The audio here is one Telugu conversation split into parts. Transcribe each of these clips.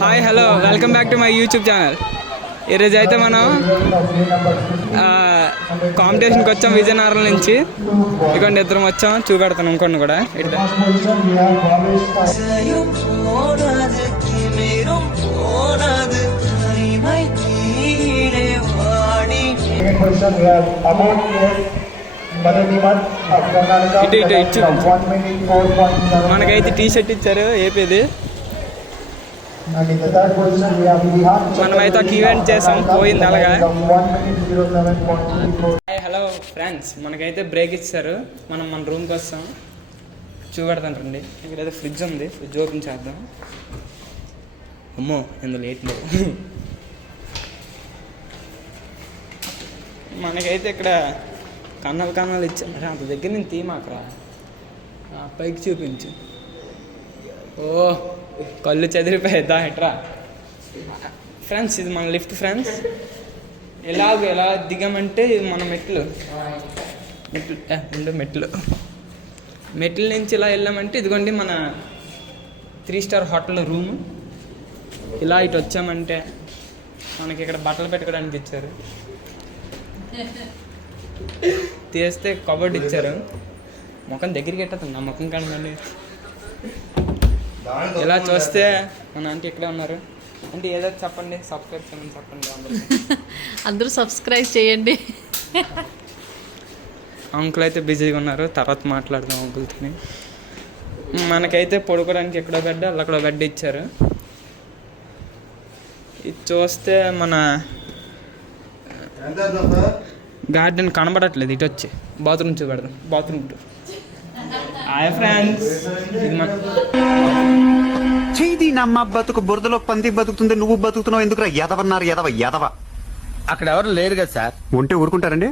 Hi hello welcome back to my YouTube channel. ఈరోజు అయితే మనం కాంపిటీషన్కి వచ్చాం విజయనగరం నుంచి. ఇదిగోండి ఇద్దరం వచ్చాం, చూపెడతాను ఇంకొన్ని కూడా. ఇట్లా ఇటు ఇటు ఇచ్చు మనకైతే టీ షర్ట్ ఇచ్చారు ఏపీది. మనమైతే ఒక ఈవెంట్ చేసాం, పోయింది అలాగా. హలో ఫ్రెండ్స్, మనకైతే బ్రేక్ ఇచ్చారు. మనం మన రూమ్కి వస్తాం, చూపెడతాను రండి. ఇక్కడైతే ఫ్రిడ్జ్ ఉంది, ఫ్రిడ్జ్ ఓపెన్ చేద్దాం. అమ్మో ఇందులో లేట్ లేవు. మనకైతే ఇక్కడ కన్నాలు ఇచ్చారు. అంత దగ్గర నేను తీమాకరా, పైకి చూపించు. ఓ కళ్ళు చెదిరిపోయేద్దా ఎట్రా ఫ్రెండ్స్. ఇది మన లిఫ్ట్ ఫ్రెండ్స్. ఎలా దిగామంటే మన మెట్లు నుంచి ఇలా వెళ్ళామంటే ఇదిగోండి మన 3 స్టార్ హోటల్ రూము. ఇలా ఇటు వచ్చామంటే మనకి ఇక్కడ బట్టలు పెట్టుకోవడానికి ఇచ్చారు. తీస్తే కబోర్డ్ ఇచ్చారు. ముఖం దగ్గరికి పెట్టేస్తుంది, నా ముఖం కండి. ఇలా చూస్తే మన ఆంటీ ఇక్కడే ఉన్నారు. అంటే ఏదో చెప్పండి, సబ్స్క్రైబ్ చేయమని చెప్పండి. అందరూ సబ్స్క్రైబ్ చేయండి. అంకుల్ అయితే బిజీగా ఉన్నారు, తర్వాత మాట్లాడదాం అంకుల్తో. మనకైతే పడుకోవడానికి ఎక్కడో బెడ్, అక్కడో బెడ్ ఇచ్చారు. ఇది చూస్తే మన గార్డెన్ కనబడట్లేదు. ఇటు వచ్చి బాత్రూమ్ చూపెడదాం. Bathroom tour. హాయ్ ఫ్రెండ్స్, ఇది మన చేయి నమ్మ బతుకు బురదలో పంది బతుకుతుంది, నువ్వు బతుకుతున్నావు ఎందుకురా? ఎదవన్నారు ఎదవ. అక్కడ ఎవరు లేరు కదా సార్, ఉంటే ఊరుకుంటారండి.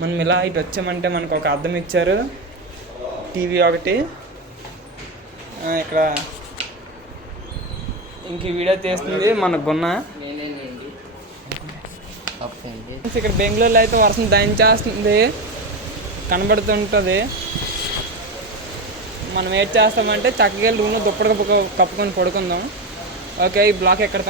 మనం ఇలా ఇటు వచ్చామంటే మనకు ఒక అద్దం ఇచ్చారు, టీవీ ఒకటి. ఇక్కడ ఇంక వీడియో తీస్తుంది మన గున్న. ఇక్కడ బెంగళూరులో అయితే వర్షం దంచేస్తుంది, కనబడుతుంటుంది. మనం ఏం చేస్తామంటే చక్కగా రూమ్లో దుప్పటి కప్పుకొని పడుకుందాం. ఓకే, ఈ బ్లాక్ ఎక్కడ